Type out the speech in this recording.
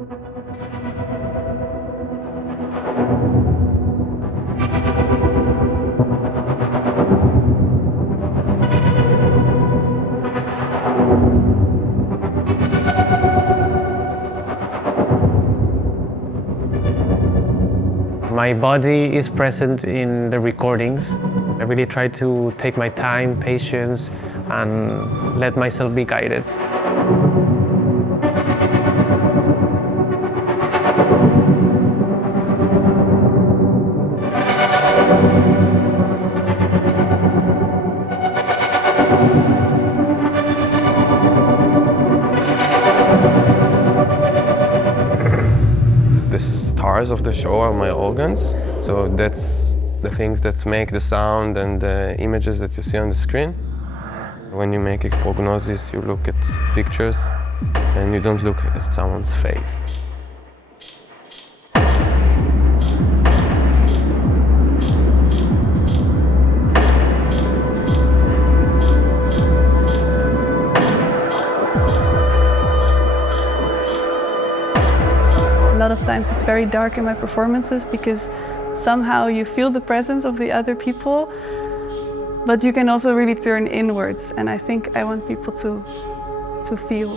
My body is present in the recordings. I really try to take my time, patience, and let myself be guided. The stars of the show are my organs, so that's the things that make the sound and the images that you see on the screen. When you make a prognosis, you look at pictures and you don't look at someone's face. A lot of times it's very dark in my performances because somehow you feel the presence of the other people, but you can also really turn inwards, and I think I want people to feel.